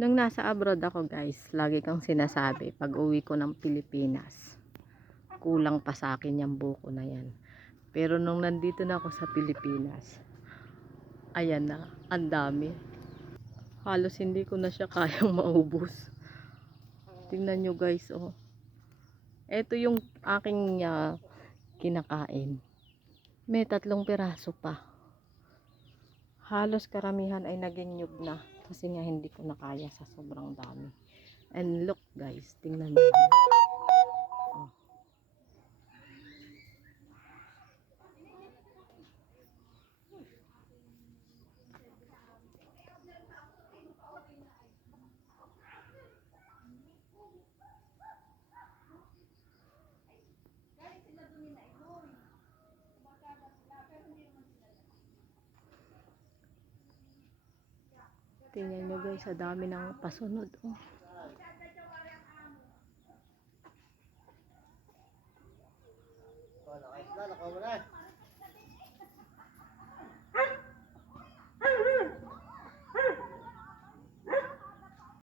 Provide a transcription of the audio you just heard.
Nung nasa abroad ako guys, lagi kang sinasabi, pag uwi ko ng Pilipinas, kulang pa sa akin yung buko na yan. Pero nung nandito na ako sa Pilipinas, ayan na, ang dami. Halos hindi ko na siya kayang maubos. Tingnan nyo guys, oh. Ito yung aking ah, kinakain. May tatlong piraso pa. Halos karamihan ay naging nyug na. Kasi nga hindi ko na kaya sa sobrang dami. And look guys, tingnan mo. Tingnan nyo guys, sa dami ng pasunod. Oh. Na, nakaw mo na.